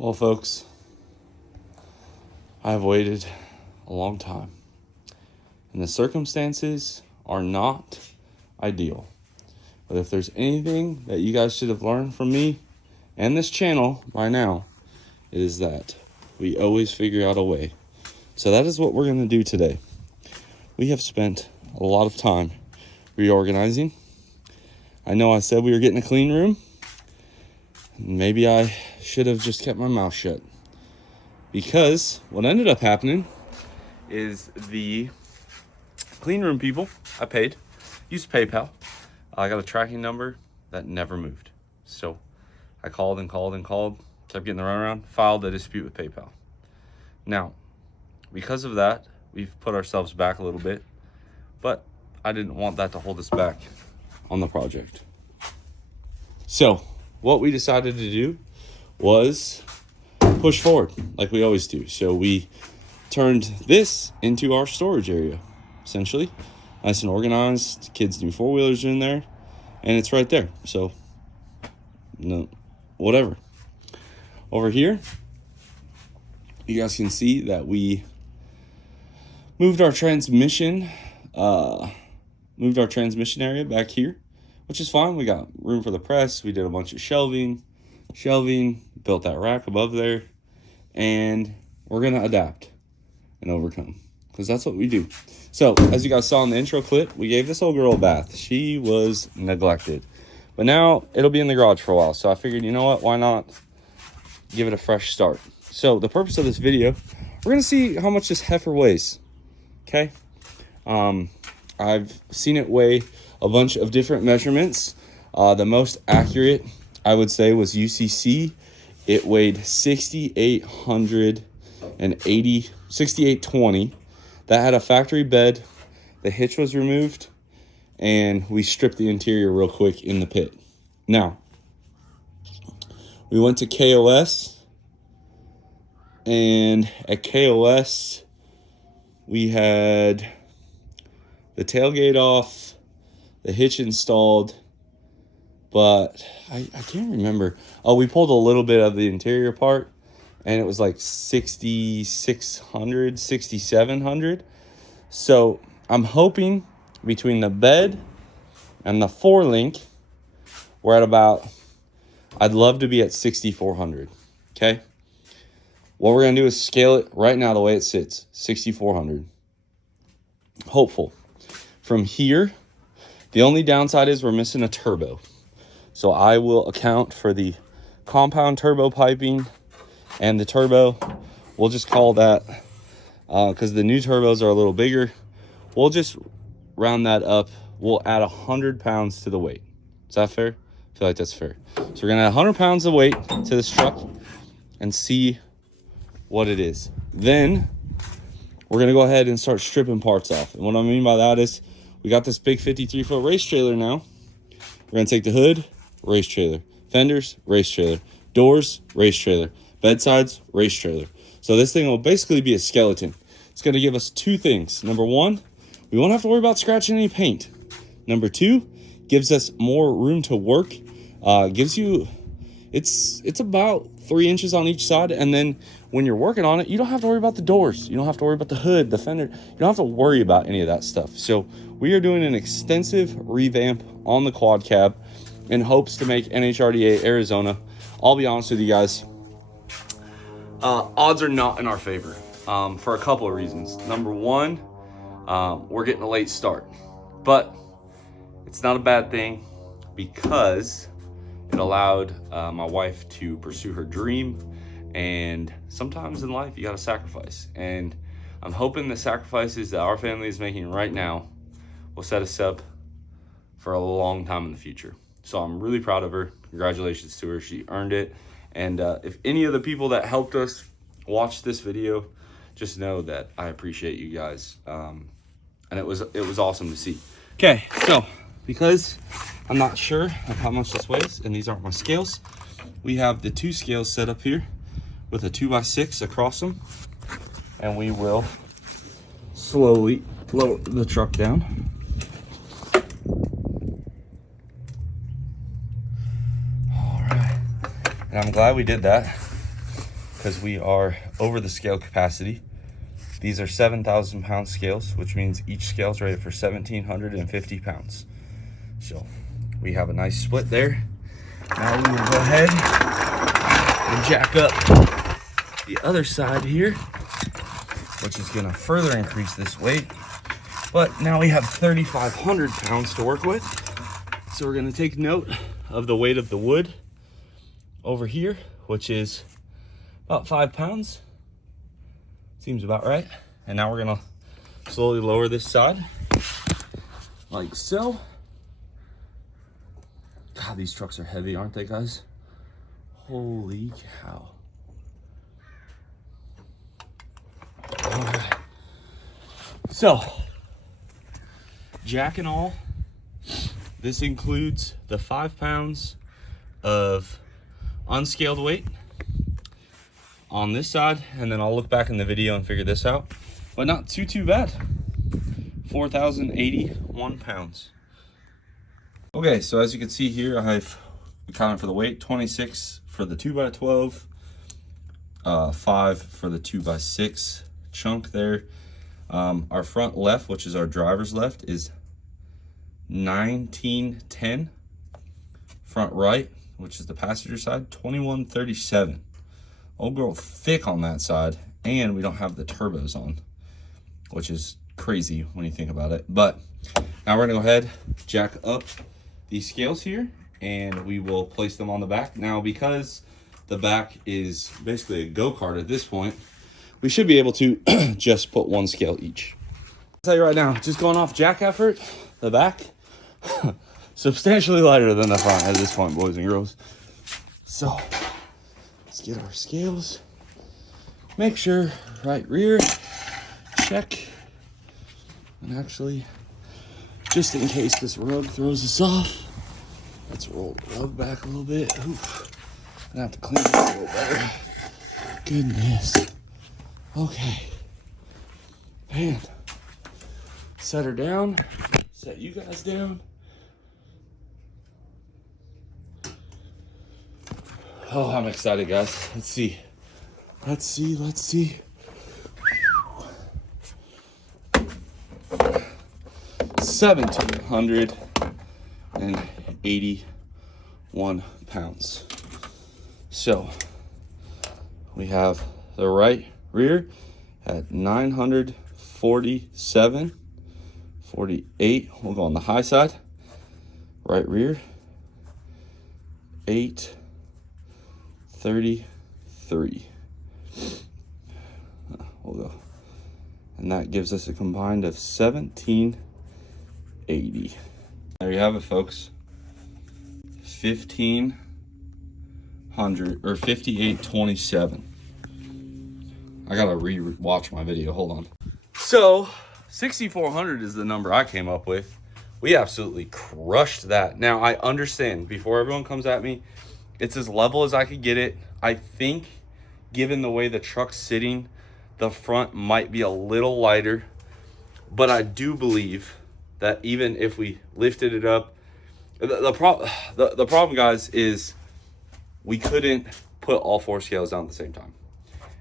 Well, folks, I've waited a long time, and the circumstances are not ideal. But if there's anything that you guys should have learned from me and this channel by now, it is that we always figure out a way. So that is what we're going to do today. We have spent a lot of time reorganizing. I know I said we were getting a clean room. Maybe I should have just kept my mouth shut, because what ended up happening is the clean room people I paid used PayPal. I got a tracking number that never moved. So I called, kept getting the runaround, filed a dispute with PayPal. Now, because of that, we've put ourselves back a little bit, but I didn't want that to hold us back on the project. So what we decided to do was push forward like we always do. So we turned this into our storage area, essentially. Nice and organized. Kids' new four-wheelers are in there, and it's right there. So, no, whatever. Over here, you guys can see that we moved our transmission area back here, which is fine. We got room for the press. We did a bunch of shelving, built that rack above there, and we're going to adapt and overcome, because that's what we do. So, as you guys saw in the intro clip, we gave this old girl a bath. She was neglected. But now it'll be in the garage for a while. So I figured, you know what, why not give it a fresh start? So the purpose of this video, we're going to see how much this heifer weighs. Okay? I've seen it weigh a bunch of different measurements. The most accurate, I would say, was UCC. It weighed 6,820. That had a factory bed. The hitch was removed, and we stripped the interior real quick in the pit. Now, we went to KOS, and at KOS, we had the tailgate off, the hitch installed, but I can't remember. Oh, we pulled a little bit of the interior part, and it was like 6,600, 6,700. So I'm hoping between the bed and the 4-link, we're at about, I'd love to be at 6,400. Okay. What we're going to do is scale it right now the way it sits, 6,400. Hopeful. From here, the only downside is we're missing a turbo. So I will account for the compound turbo piping and the turbo. We'll just call that, because the new turbos are a little bigger, we'll just round that up. We'll add 100 pounds to the weight. Is that fair? I feel like that's fair. So we're going to add 100 pounds of weight to this truck and see what it is. Then we're going to go ahead and start stripping parts off. And what I mean by that is we got this big 53-foot race trailer now. We're going to take the hood, race trailer. Fenders, race trailer. Doors, race trailer. Bedsides, race trailer. So this thing will basically be a skeleton. It's going to give us two things. Number one, we won't have to worry about scratching any paint. Number two, gives us more room to work. Gives you, it's about 3 inches on each side. And then when you're working on it, you don't have to worry about the doors. You don't have to worry about the hood, the fender. You don't have to worry about any of that stuff. So we are doing an extensive revamp on the quad cab in hopes to make NHRDA Arizona. I'll be honest with you guys. Odds are not in our favor for a couple of reasons. Number one, we're getting a late start, but it's not a bad thing because it allowed my wife to pursue her dream. And sometimes in life you got to sacrifice, and I'm hoping the sacrifices that our family is making right now will set us up for a long time in the future. So I'm really proud of her. Congratulations to her. She earned it. And if any of the people that helped us watch this video, just know that I appreciate you guys. And it was awesome to see. Okay, so because I'm not sure of how much this weighs, and these aren't my scales, we have the two scales set up here with a 2x6 across them, and we will slowly lower the truck down. And I'm glad we did that. because we are over the scale capacity. These are 7,000 pound scales, which means each scale is rated for 1,750 pounds. So we have a nice split there. Now we will go ahead and jack up the other side here, which is gonna further increase this weight. But now we have 3,500 pounds to work with. So we're gonna take note of the weight of the wood over here, which is about 5 pounds. Seems about right. And now we're gonna slowly lower this side, like so. God, these trucks are heavy, aren't they, guys? Holy cow. All right. So, jack and all, this includes the 5 pounds of unscaled weight on this side, and then I'll look back in the video and figure this out, but not too bad. 4,081 pounds. Okay, so as you can see here, I've accounted for the weight: 26 for the 2x12, 5 for the 2x6 chunk there. Our front left, which is our driver's left, is 1910. Front right, which is the passenger side, 2137. Old girl thick on that side, and we don't have the turbos on, which is crazy when you think about it. But now we're gonna go ahead, jack up these scales here, and we will place them on the back. Now, because the back is basically a go-kart at this point, we should be able to just put one scale each. I'll tell you right now, just going off jack effort, the back, substantially lighter than the front at this point, boys and girls. So let's get our scales. Make sure right rear, check. And actually, just in case this rug throws us off, let's roll the rug back a little bit. Oof. I'm gonna have to clean it a little better. Goodness. Okay. Man. Set her down. Set you guys down. Oh, I'm excited, guys. Let's see. 1,781 pounds. So we have the right rear at 947, 48. We'll go on the high side. Right rear, 833. We'll go. And that gives us a combined of 1,780. There you have it, folks. 1,500 or 5827. I gotta re-watch my video. Hold on. So 6,400 is the number I came up with. We absolutely crushed that. Now, I understand, before everyone comes at me, it's as level as I could get it. I think, given the way the truck's sitting, the front might be a little lighter, but I do believe that even if we lifted it up, the problem, guys, is we couldn't put all 4 scales down at the same time.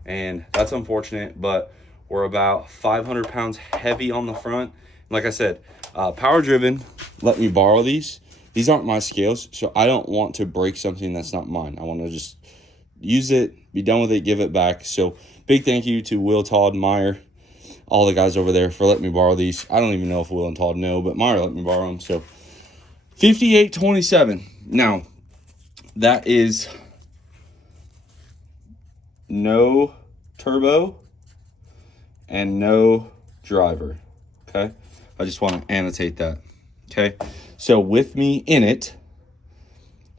And that's unfortunate, but we're about 500 pounds heavy on the front. Like I said, power driven let me borrow these. These aren't my scales, so I don't want to break something that's not mine. I want to just use it, be done with it, give it back. So big thank you to Will, Todd, Meyer, all the guys over there for letting me borrow these. I don't even know if Will and Todd know, but Meyer let me borrow them. So 5827. Now, that is no turbo and no driver. Okay, I just want to annotate that. Okay, so with me in it,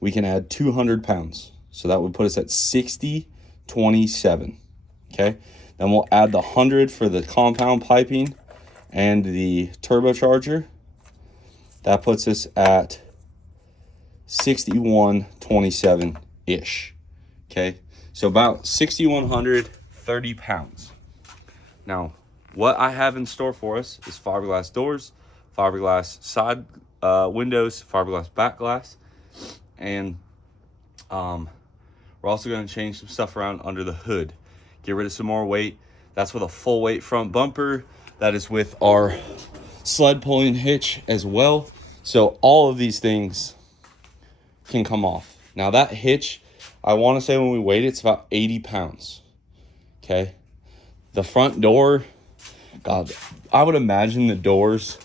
we can add 200 pounds. So that would put us at 6027. Okay, then we'll add the 100 for the compound piping and the turbocharger. That puts us at 6127-ish. Okay, so about 6,130 pounds. Now, what I have in store for us is fiberglass doors, fiberglass side windows, fiberglass back glass, and we're also going to change some stuff around under the hood. get rid of some more weight. That's with a full weight front bumper. That is with our sled pulling hitch as well. So all of these things can come off. Now that hitch, I want to say when we weighed it, it's about 80 pounds. Okay. The front door, God, I would imagine the doors,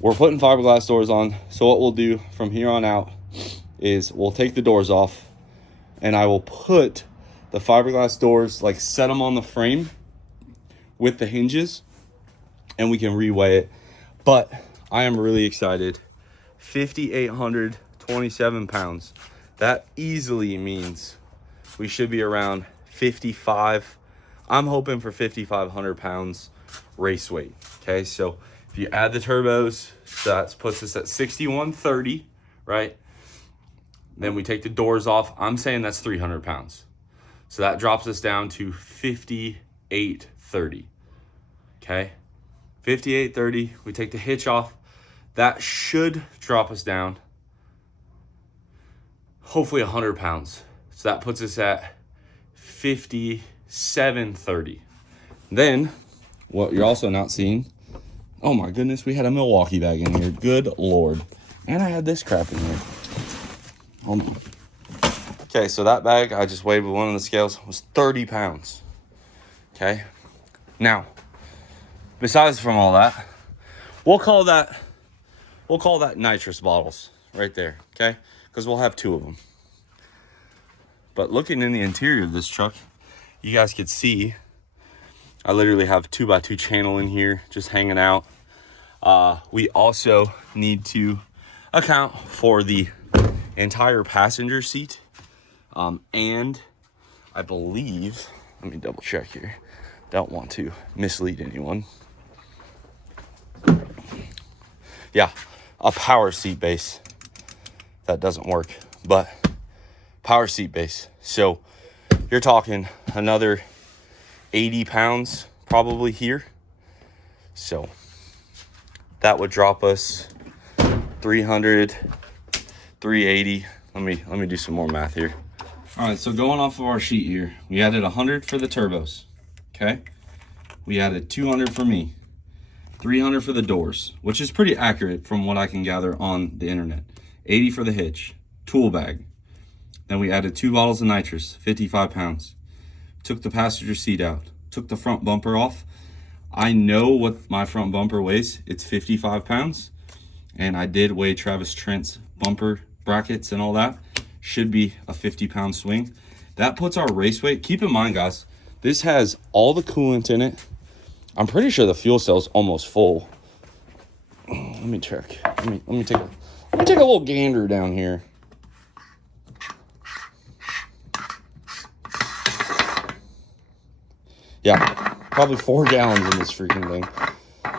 we're putting fiberglass doors on. So what we'll do from here on out is we'll take the doors off and I will put the fiberglass doors, like set them on the frame with the hinges, and we can reweigh it. But I am really excited. 5,827 pounds. That easily means we should be around 55. I'm hoping for 5,500 pounds race weight. Okay, so if you add the turbos, that puts us at 6,130, right? Then we take the doors off. I'm saying that's 300 pounds. So that drops us down to 5,830. Okay, 5,830. We take the hitch off. That should drop us down, hopefully 100 pounds. So that puts us at 5,730. Then, what you're also not seeing, oh my goodness, we had a Milwaukee bag in here. Good Lord. And I had this crap in here. Hold on. Okay, so that bag I just weighed with one of the scales was 30 pounds. Okay. Now, besides from all that, we'll call that nitrous bottles right there, okay? Because we'll have 2 of them. But looking in the interior of this truck, you guys could see I literally have 2x2 channel in here just hanging out. We also need to account for the entire passenger seat. And I believe, let me double check here. Don't want to mislead anyone. Yeah, a power seat base. That doesn't work, but power seat base. So you're talking another 80 pounds probably here. So that would drop us 300, 380. Let me do some more math here. All right, so going off of our sheet here, we added 100 for the turbos, okay? We added 200 for me, 300 for the doors, which is pretty accurate from what I can gather on the internet. 80 for the hitch, tool bag. Then we added 2 bottles of nitrous, 55 pounds. Took the passenger seat out, took the front bumper off. I know what my front bumper weighs. It's 55 pounds. And I did weigh Travis Trent's bumper brackets and all that. Should be a 50-pound swing. That puts our race weight. Keep in mind, guys, this has all the coolant in it. I'm pretty sure the fuel cell's almost full. Let me check. Let me take a little gander down here. Yeah, probably 4 gallons in this freaking thing.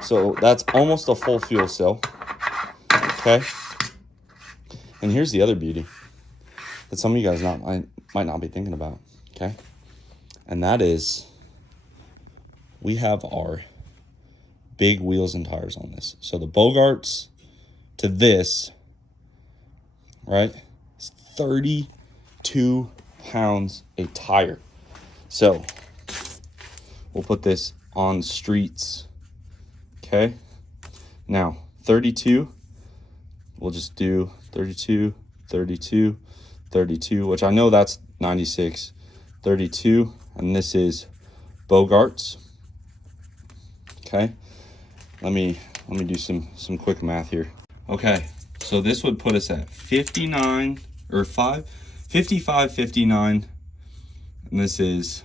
So that's almost a full fuel cell. Okay. And here's the other beauty that some of you guys might not be thinking about. Okay. And that is we have our big wheels and tires on this. So the Bogarts to this, right, is 32 pounds a tire. So we'll put this on streets. Okay. Now 32, we'll just do 32, 32, 32, which I know that's 96, 32, and this is Bogarts. Okay. Let me do some quick math here. Okay. So this would put us at 59 or 55, 59. And this is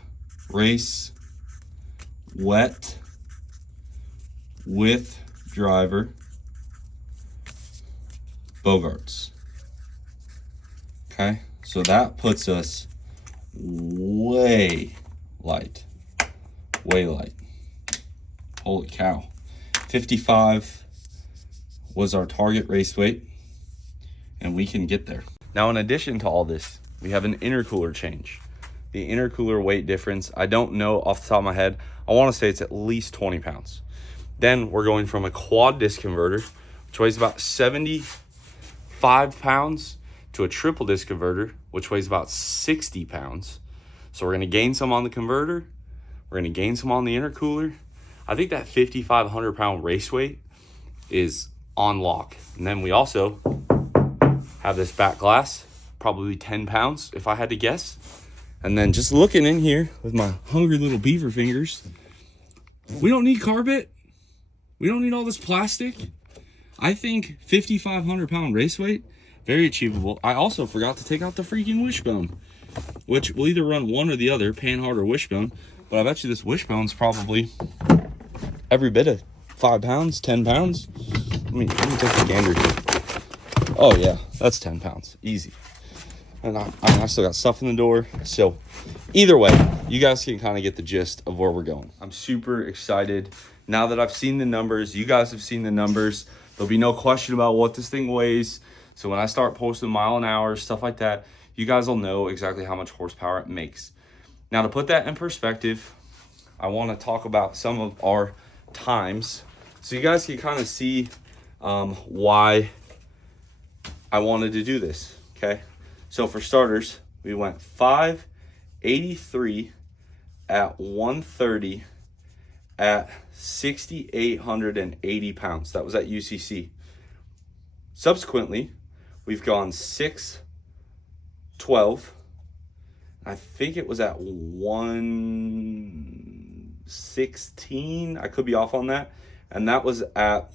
race wet with driver Bogarts. Okay, so that puts us way light. Holy cow. 55 was our target race weight, and we can get there. Now, in addition to all this, we have an intercooler change. The intercooler weight difference, I don't know off the top of my head. I want to say it's at least 20 pounds. Then we're going from a quad disc converter, which weighs about 75 pounds, to a triple disc converter, which weighs about 60 pounds. So we're going to gain some on the converter. We're going to gain some on the intercooler. I think that 5,500 pound race weight is on lock. And then we also have this back glass, probably 10 pounds if I had to guess. And then just looking in here with my hungry little beaver fingers, we don't need carpet. We don't need all this plastic. I think 5,500 pound race weight, very achievable. I also forgot to take out the freaking wishbone, which will either run one or the other, panhard or wishbone. But I bet you this wishbone's probably every bit of 5 pounds, 10 pounds. Let me take the gander here. Oh yeah, that's 10 pounds, easy. And I still got stuff in the door. So either way, you guys can kind of get the gist of where we're going. I'm super excited. Now that I've seen the numbers, you guys have seen the numbers, there'll be no question about what this thing weighs. So when I start posting mile an hour, stuff like that, you guys will know exactly how much horsepower it makes. Now to put that in perspective, I want to talk about some of our times so you guys can kind of see why I wanted to do this, okay? So for starters, we went 583 at 130 at 6,880 pounds. That was at UCC. Subsequently, we've gone 612. I think it was at 116. I could be off on that. And that was at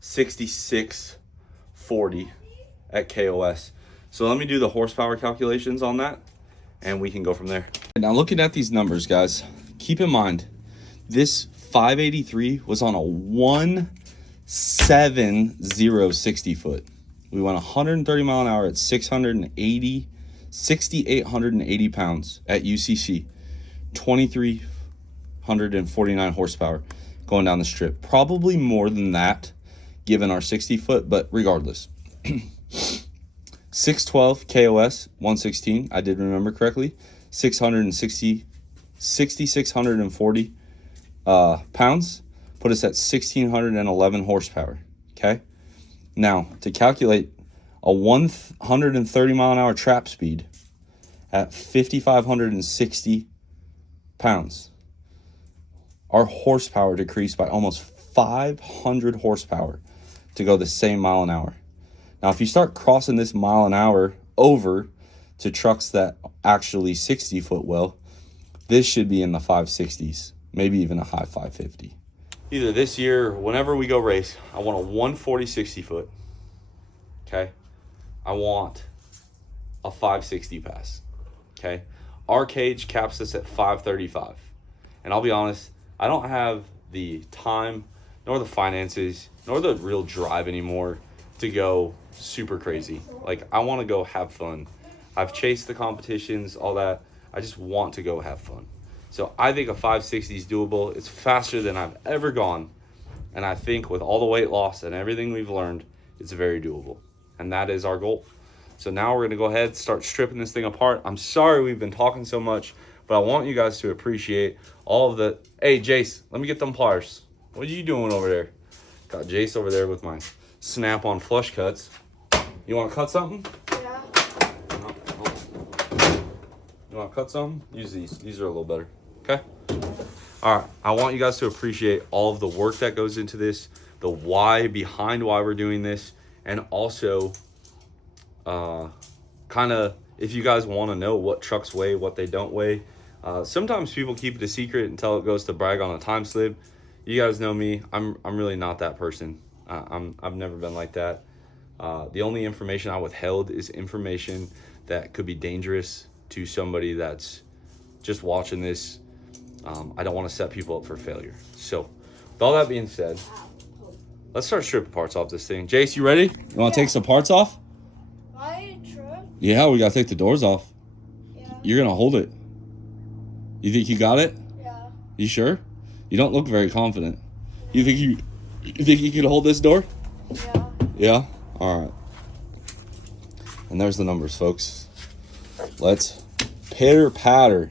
6640 at KOS. So let me do the horsepower calculations on that and we can go from there. Now looking at these numbers, guys, keep in mind this 583 was on a 170 60 foot. We went 130 mile an hour at 6,880 pounds at UCC, 2,349 horsepower going down the strip. Probably more than that given our 60 foot, but regardless. 612 KOS, 116, I did remember correctly. 6,640 pounds, put us at 1,611 horsepower, okay? Now, to calculate a 130 mile an hour trap speed at 5,560 pounds, our horsepower decreased by almost 500 horsepower to go the same mile an hour. Now, if you start crossing this mile an hour over to trucks that actually 60 foot well, this should be in the 560s, maybe even a high 550. Either this year or whenever we go race, I want a 140 60 foot, okay? I want a 560 pass, okay? Our cage caps us at 535. And I'll be honest, I don't have the time, nor the finances, nor the real drive anymore to go super crazy. Like, I want to go have fun. I've chased the competitions, all that. I just want to go have fun. So I think a 560 is doable. It's faster than I've ever gone. And I think with all the weight loss and everything we've learned, it's very doable. And that is our goal. So now we're going to go ahead and start stripping this thing apart. I'm sorry we've been talking so much, but I want you guys to appreciate all of the... Hey, Jace, let me get them pliers. What are you doing over there? Got Jace over there with my Snap-on flush cuts. You want to cut something? Yeah. You want to cut something? Use these. These are a little better. Okay? All right. I want you guys to appreciate all of the work that goes into this, the why behind why we're doing this, and also kind of if you guys want to know what trucks weigh, what they don't weigh. Sometimes people keep it a secret until it goes to brag on a time slip. You guys know me. I'm really not that person. I've never been like that. The only information I withheld is information that could be dangerous to somebody that's just watching this. I don't want to set people up for failure. So, with all that being said, let's start stripping parts off this thing. Jace, you ready? You want to take some parts off? My truck? Yeah, we got to take the doors off. Yeah. You're going to hold it. You think you got it? Yeah. You sure? You don't look very confident. You think you could hold this door? Yeah. Yeah? All right. And there's the numbers, folks. Let's pitter patter.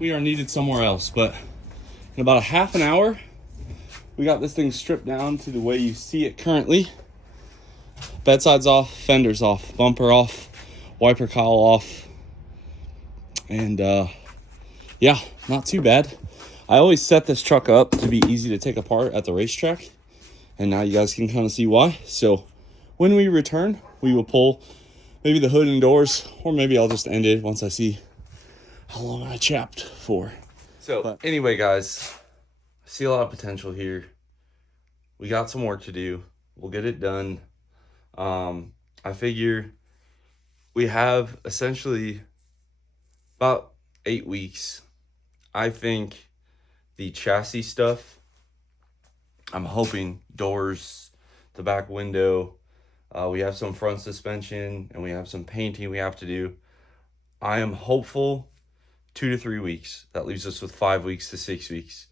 we are needed somewhere else. But in about a half an hour, we got this thing stripped down to the way you see it currently. Bedside's off, fenders off, bumper off, wiper cowl off. And yeah, not too bad. I always set this truck up to be easy to take apart at the racetrack. And now you guys can kind of see why. So when we return, we will pull maybe the hood and doors, or maybe I'll just end it once I see how long I chapped for. So anyway, guys, I see a lot of potential here. We got some work to do. We'll get it done. I figure we have essentially about 8 weeks. I think the chassis stuff, I'm hoping doors, the back window, we have some front suspension, and we have some painting we have to do. I am hopeful 2 to 3 weeks. That leaves us with 5 weeks to 6 weeks.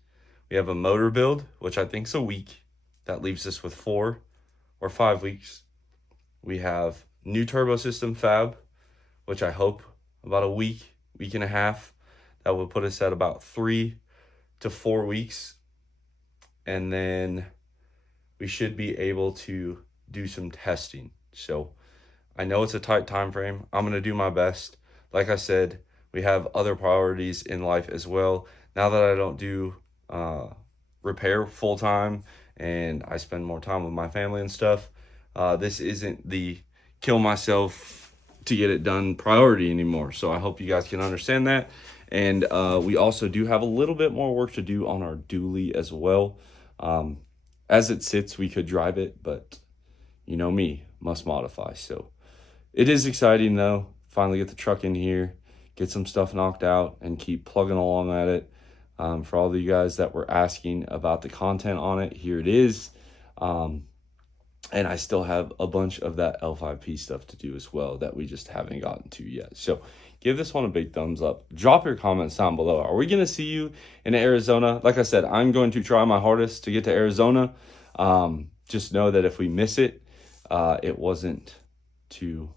We have a motor build, which I think is a week. That leaves us with 4 or 5 weeks. We have new turbo system fab, which I hope about a week, week and a half. That will put us at about 3 to 4 weeks. And then we should be able to do some testing. So I know it's a tight time frame. I'm going to do my best. Like I said, we have other priorities in life as well. Now that I don't do repair full time and I spend more time with my family and stuff, this isn't the kill myself to get it done priority anymore. So I hope you guys can understand that. And we also do have a little bit more work to do on our dually as well. As it sits, we could drive it, but you know me, must modify. So it is exciting though. Finally get the truck in here, get some stuff knocked out, and keep plugging along at it. For all of you guys that were asking about the content on it, here it is. And I still have a bunch of that L5P stuff to do as well that we just haven't gotten to yet. So give this one a big thumbs up. Drop your comments down below. Are we going to see you in Arizona? Like I said, I'm going to try my hardest to get to Arizona. Just know that if we miss it, it wasn't to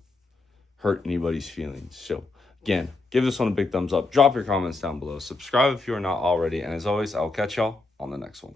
hurt anybody's feelings. So again, give this one a big thumbs up. Drop your comments down below. Subscribe if you are not already. And as always, I'll catch y'all on the next one.